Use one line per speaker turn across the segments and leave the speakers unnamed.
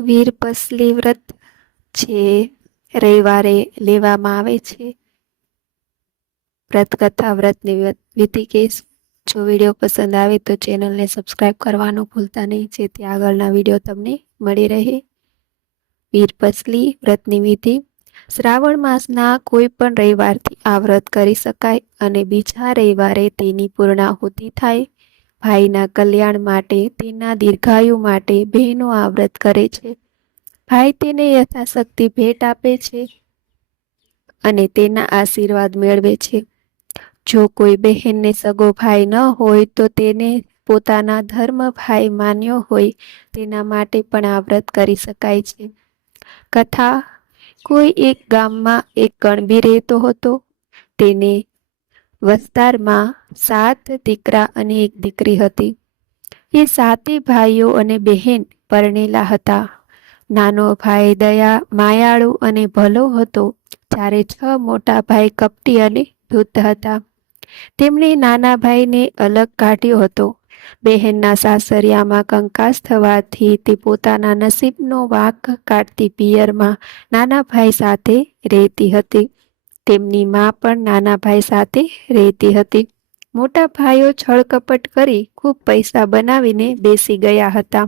વીરપસલી વ્રત જે રવિવારે લેવામાં આવે છે. વ્રત કથા વ્રતની વિધિ કેસ જો વીડિયો પસંદ આવે તો ચેનલને સબસ્ક્રાઈબ કરવાનું ભૂલતા નહીં, જેથી આગળના વીડિયો તમને મળી રહે. વીરપસલી વ્રતની વિધિ. શ્રાવણ માસના કોઈ પણ રવિવારથી આ વ્રત કરી શકાય અને બીજા રવિવારે તેની પૂર્ણાહુતિ થાય. ભાઈના કલ્યાણ માટે, તેના દીર્ઘાયુ માટે બહેનો આ વ્રત કરે છે. ભાઈ તેને યથાશક્તિ ભેટ આપે છે અને તેના આશીર્વાદ મેળવે છે. જો કોઈ બહેનને સગો ભાઈ ન હોય, તો તેને પોતાના ધર્મ ભાઈ માન્યો હોય, તેના માટે પણ આ વ્રત કરી શકાય છે. કથા, કોઈ એક ગામમાં એક ગણબી રહેતો હતો. તેને વસ્તારમાં સાત દીકરા અને એક દીકરી હતી. એ સાતે ભાઈઓ અને બહેન પરણેલા હતા. નાનો ભાઈ દયા માયાળુ અને ભલો હતો, જ્યારે છ મોટા ભાઈ કપટી અને ધૂત હતા. તેમણે નાના ભાઈને અલગ કાઢ્યો હતો. બહેનના સાસરિયામાં કંકાસ થવાથી તે પોતાના નસીબનો વાંક કાઢતી પિયરમાં નાના ભાઈ સાથે રહેતી હતી. તેમની મા પણ નાના ભાઈ સાથે રહેતી હતી. મોટા ભાઈઓ છળકપટ કરી ખૂબ પૈસા બનાવીને બેસી ગયા હતા.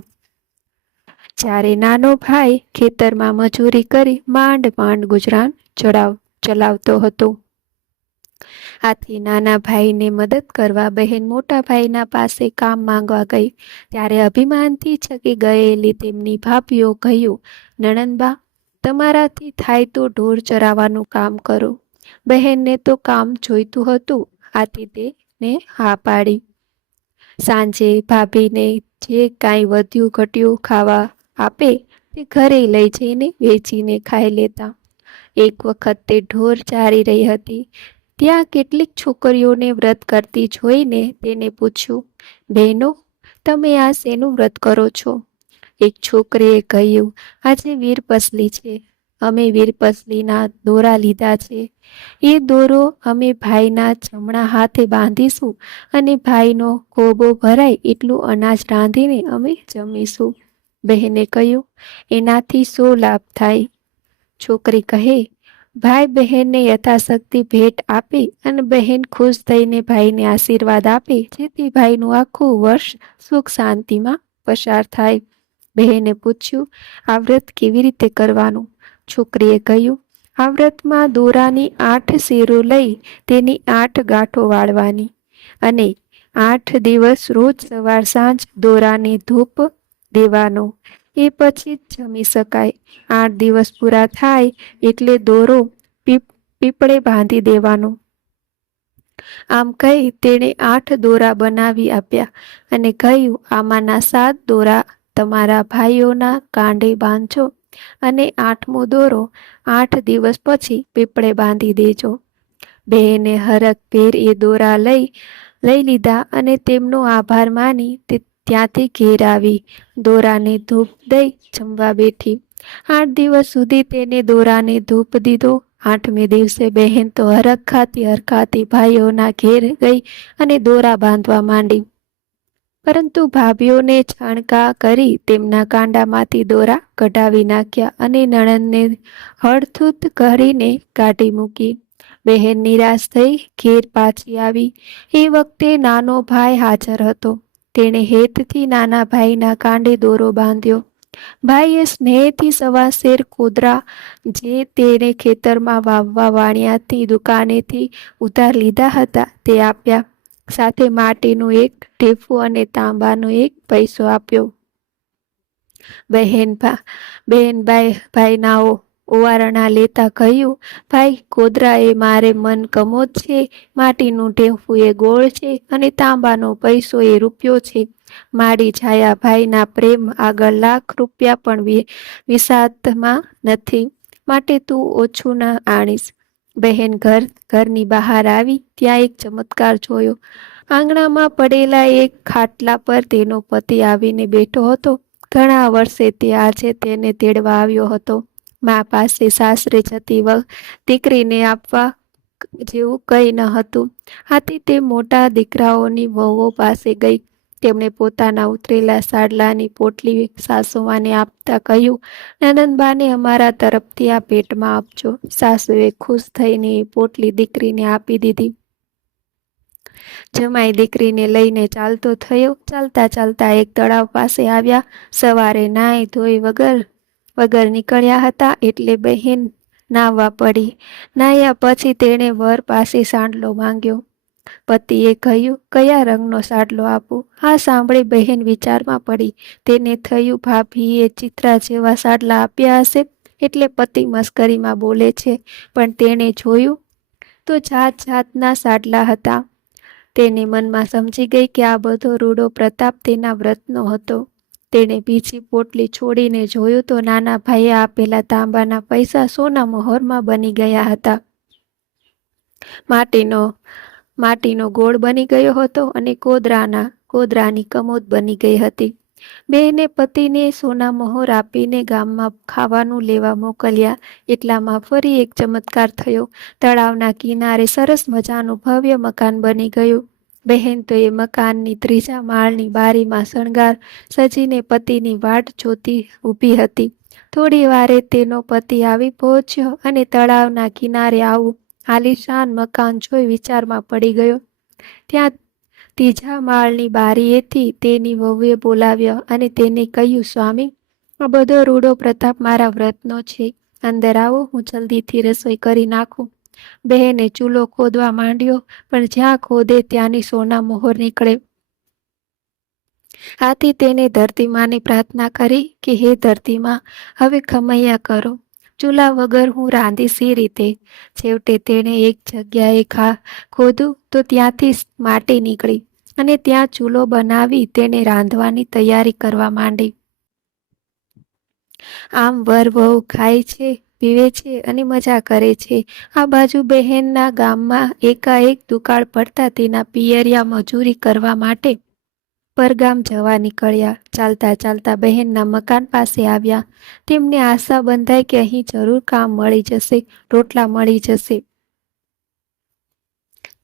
જ્યારે નાનો ભાઈ ખેતરમાં મજૂરી કરી માંડ માંડ ગુજરાન ચડાવ, ચલાવતો હતો. આથી નાના ભાઈને મદદ કરવા બહેન મોટા ભાઈના પાસે કામ માંગવા ગઈ. ત્યારે અભિમાનથી છકી ગયેલી તેમની ભાભીઓ કહ્યું, નણંદબા, તમારાથી થાય તો ઢોર ચરાવવાનું કામ કરો. બહેનને તો કામ જોઈતું હતું. આથી તેને હા પાડી. સાંજે ભાભીને જે કાંઈ વધ્યું ઘટ્યું ખાવા આપે તે ઘરે લઈ જઈને વેચીને ખાઈ લેતા. એક વખત તે ઢોર ચારી રહી હતી. ત્યાં કેટલીક છોકરીઓને વ્રત કરતી જોઈને તેને પૂછ્યું, બહેનો, તમે આ શેનું વ્રત કરો છો? એક છોકરીએ કહ્યું, આજે વીરપસલી છે. અમે વીરપસલીના દોરા લીધા છે. એ દોરો અમે ભાઈના જમણા હાથે બાંધીશું અને ભાઈનો કોબો ભરાય એટલું અનાજ રાંધીને અમે જમીશું. બહેને કહ્યું, એનાથી શું લાભ થાય? છોકરી કહે, ભાઈ બહેનને યથાશક્તિ ભેટ આપે અને બહેન ખુશ થઈને ભાઈને આશીર્વાદ આપે, જેથી ભાઈનું આખું વર્ષ સુખ શાંતિમાં પસાર થાય. બહેને પૂછ્યું, આ વ્રત કેવી રીતે કરવાનું? છોકરીએ કહ્યું, આ વ્રતમાં દોરાની આઠ શેરો લઈ તેની આઠ ગાંઠો વાળવાની અને આઠ દિવસ રોજ સવાર સાંજ દોરાને ધૂપ દેવાનો. એ પછી જ જમી શકાય. આઠ દિવસ પૂરા થાય એટલે દોરો પીપ, પીપળે બાંધી દેવાનો. આમ કહી તેણે આઠ દોરા બનાવી આપ્યા અને કહ્યું, આમાંના સાત દોરા તમારા ભાઈઓના કાંડે બાંધજો. અને આઠમો દોરો આઠ દિવસ પછી પીપળે બાંધી દેજો. બહેને હરખભેર એ દોરા લઈ લઈ લીધા અને તેમનો આભાર માની તે ત્યાંથી ઘેર આવી. દોરાને ધૂપ દઈ જમવા બેઠી. આઠ દિવસ સુધી તેને દોરાને ધૂપ દીધો. આઠમે દિવસે બહેન તો હરખાતી હરખાતી ભાઈઓના ઘેર ગઈ અને દોરા બાંધવા માંડી. પરંતુ ભાભીઓને છાણકા કરી તેમના કાંડામાંથી દોરા કઢાવી નાખ્યા અને નણંદને હળથૂત કરીને કાઢી મૂકી. બહેન નિરાશ થઈ ઘેર પાછી આવી. એ વખતે નાનો ભાઈ હાજર હતો. તેણે હેતથી નાના ભાઈના કાંડે દોરો બાંધ્યો. ભાઈએ સ્નેહથી સવા શેર કોદરા જે તેણે ખેતરમાં વાવવા વાણિયાથી દુકાનેથી ઉધાર લીધા હતા તે આપ્યા. સાથે માટીનું એક ઢેફું અને તાંબાનો એક પૈસો આપ્યો. બહેન બહેનભાઈ ભાઈનાઓ, ઓવારણા લેતા કહ્યું, ભાઈ કોદરા એ મારે મન કમોદ છે, માટીનું ઢેફું એ ગોળ છે અને તાંબાનો પૈસો એ રૂપિયો છે. માડી છાયા ભાઈના પ્રેમ આગળ લાખ રૂપિયા પણ વિસાતમાં નથી. માટે તું ઓછું ના આણીશ. બહેન ઘર, ઘરની બહાર આવી ત્યાં એક ચમત્કાર જોયો. આંગણામાં પડેલા એક ખાટલા પર તેનો પતિ આવીને બેઠો હતો. ઘણા વર્ષે તે આજે તેને તેડવા આવ્યો હતો. મા પાસે સાસરે જતી વખત દીકરીને આપવા જેવું કંઈ ન હતું. આથી તે મોટા દીકરાઓની વહુઓ પાસે ગઈ. તેમણે પોતાના ઉતરેલા સાડલાની પોટલી સાસુમાને આપતા કહ્યું, નનંદબાને અમારા તરફથી આ ભેટમાં આપજો. સાસુએ ખુશ થઈને પોટલી દીકરીને આપી દીધી. જમાઈ દીકરીને લઈને ચાલતો થયો. ચાલતા ચાલતા એક તળાવ પાસે આવ્યા. સવારે નાહી ધોઈ વગર વગર નીકળ્યા હતા એટલે બહેન નાહવા પડી. નાહ્યા પછી તેણે વર પાસે સાંડલો માંગ્યો. પતિએ કહ્યું, કયા રંગનો સાડલો આપું? આ સાંભળી, બહેન વિચારમાં પડી. તેને થયું ભાભીએ ચિત્રા જેવા સાડલા આપ્યા હશે. એટલે પતિ મસ્કરીમાં બોલે છે, પણ તેણે જોયું તો જાત જાતના સાડલા હતા. તેને મનમાં સમજી ગઈ કે આ બધો રૂડો પ્રતાપ તેના વ્રતનો હતો. તેણે બીજી પોટલી છોડીને જોયું તો નાના ભાઈએ આપેલા તાંબાના પૈસા સોના મહોરમાં બની ગયા હતા. માટીનો માટીનો ગોળ બની ગયો હતો અને કોદરાના, કોદરાની કમોદ બની ગઈ હતી. બેને પતિને સોના મહોર આપીને ગામમાં ખાવાનું લેવા મોકલ્યા. એટલામાં ફરી એક ચમત્કાર થયો. તળાવના કિનારે સરસ મજાનું ભવ્ય મકાન બની ગયું. બહેન તો એ મકાનની ત્રીજા માળની બારીમાં શણગાર સજીને પતિની વાટ જોતી ઊભી હતી. થોડી વારે તેનો પતિ આવી પહોંચ્યો અને તળાવના કિનારે આવું આલિશાન મકાન જોઈ વિચારમાં પડી ગયો. ત્યાં ત્રીજા માળની બારીએથી તેની વહુએ બોલાવ્યો અને તેને કહ્યું, સ્વામી, આ બધો રૂડો પ્રતાપ મારા વ્રતનો છે. અંદર આવો, હું જલ્દીથી રસોઈ કરી નાખું. બહેને ચૂલો ખોદવા માંડ્યો, પણ જ્યાં ખોદે ત્યાંની સોના મોહર નીકળે. આથી તેને ધરતીમાની પ્રાર્થના કરી કે, હે ધરતીમાં, હવે ખમૈયા કરો. ચૂલા વગર હું રાંધી સી રીતે? છેવટે તેણે એક જગ્યાએ ખા ખોદું તો ત્યાંથી માટી નીકળી અને ત્યાં ચૂલો બનાવી તેને રાંધવાની તૈયારી કરવા માંડી. આમ વર વહુ ખાય છે, પીવે છે અને મજા કરે છે. આ બાજુ બહેનના ગામમાં એકાએક દુકાળ પડતા તેના પિયરિયા મજૂરી કરવા માટે પરગામ જવા નીકળ્યા. ચાલતા ચાલતા બહેનના મકાન પાસે આવ્યા. તેમને આશા બંધાઈ કે અહીં જરૂર કામ મળી જશે, રોટલા મળી જશે.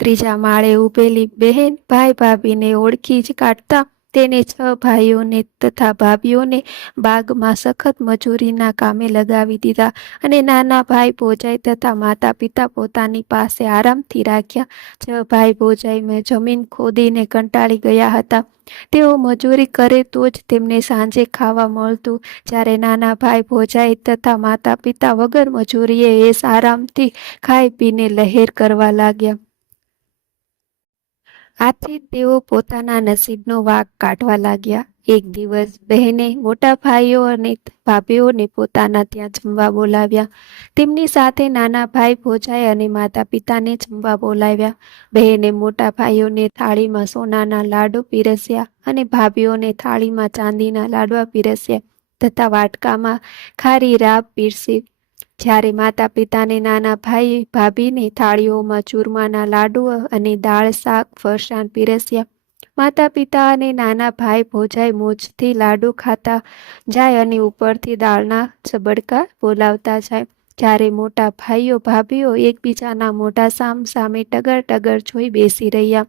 ત્રીજા માળે ઉભેલી બહેન ભાઈ ભાભીને ઓળખી જ કાઢતા તેને છ ભાઈઓને તથા ભાભીઓને બાગમાં સખત મજૂરીના કામે લગાવી દીધા અને નાના ભાઈ ભોજાઈ તથા માતા પિતા પોતાની પાસે આરામથી રાખ્યા. છ ભાઈ ભોજાઈ જમીન ખોદીને કંટાળી ગયા હતા. તેઓ મજૂરી કરે તો જ તેમને સાંજે ખાવા મળતું. જ્યારે નાના ભાઈ ભોજાઈ તથા માતા પિતા વગર મજૂરીએ એ આરામથી ખાઈ પીને લહેર કરવા લાગ્યા. આથી તેઓ પોતાના નસીબનો વાઘ કાઢવા લાગ્યા. એક દિવસ બહેને મોટા ભાઈઓ અને ભાભીઓને પોતાના ત્યાં જમવા બોલાવ્યા. તેમની સાથે નાના ભાઈ ભોજાઈ અને માતા પિતાને જમવા બોલાવ્યા. બહેને મોટા ભાઈઓને થાળીમાં સોનાના લાડુ પીરસ્યા અને ભાભીઓને થાળીમાં ચાંદીના લાડવા પીરસ્યા. તથા વાટકામાં ખારી રાબ પીરસી. જ્યારે માતા પિતાને નાના ભાઈ ભાભીને થાળીઓમાં ચૂરમાના લાડુ અને દાળ, શાક, ફરસાણ પીરસ્યા. માતા પિતા અને નાના ભાઈ ભોજાઈ મોજથી લાડુ ખાતા જાય અને ઉપરથી દાળના ચબડકા બોલાવતા જાય. જ્યારે મોટા ભાઈઓ, ભાભીઓ એકબીજાના મોઢા સામ સામે ટગર ટગર જોઈ બેસી રહ્યા.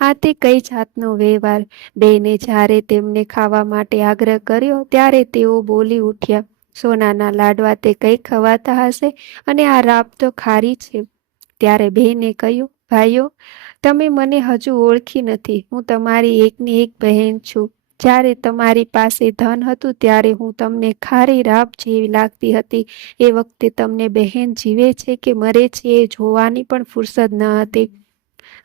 આ તે કઈ જાતનો વ્યવહાર? બેને જ્યારે તેમને ખાવા માટે આગ્રહ કર્યો, ત્યારે તેઓ બોલી ઉઠ્યા. સોનાના લાડવા તે કંઈ ખવાતા હશે? અને આ રાબ તો ખારી છે. ત્યારે બહેને કહ્યું, ભાઈઓ, તમે મને હજુ ઓળખી નથી. હું તમારી એકની એક બહેન છું. જ્યારે તમારી પાસે ધન હતું, ત્યારે હું તમને ખારી રાબ જેવી લાગતી હતી. એ વખતે તમને બહેન જીવે છે કે મરે છે એ જોવાની પણ ફુરસદ ન હતી.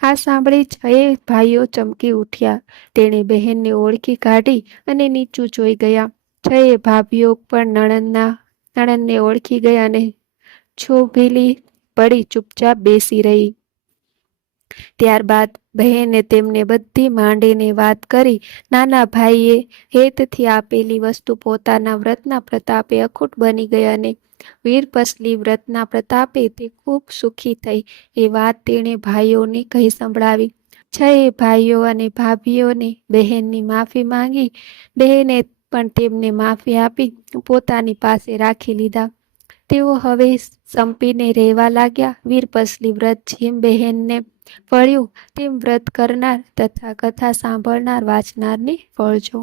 આ સાંભળી છએ ભાઈઓ ચમકી ઉઠ્યા. તેણે બહેનને ઓળખી કાઢી અને નીચું જોઈ ગયા. છએ ભાભીઓ પણ નણંદના, નણંદને ઓળખી ગયા અને છોભેલી પડી ચૂપચાપ બેસી રહી. ત્યારબાદ બહેને તેમને બધી માંડીને વાત કરી, નાના ભાઈએ હેતથી આપેલી વસ્તુ પોતાના વ્રતના પ્રતાપે અખૂટ બની ગઈ અને વીરપસલી વ્રતના પ્રતાપે તે ખૂબ સુખી થઈ. એ વાત તેણે ભાઈઓને કહી સંભળાવી. છએ ભાઈઓ અને ભાભીઓને, બહેનની માફી માંગી. બહેને પણ તેમને માફી આપી પોતાની પાસે રાખી લીધા. તેઓ હવે સંપીને રહેવા લાગ્યા. વીરપસલી વ્રત જેમ બહેનને ફળ્યું, તેમ વ્રત કરનાર તથા કથા સાંભળનાર વાંચનારને ફળજો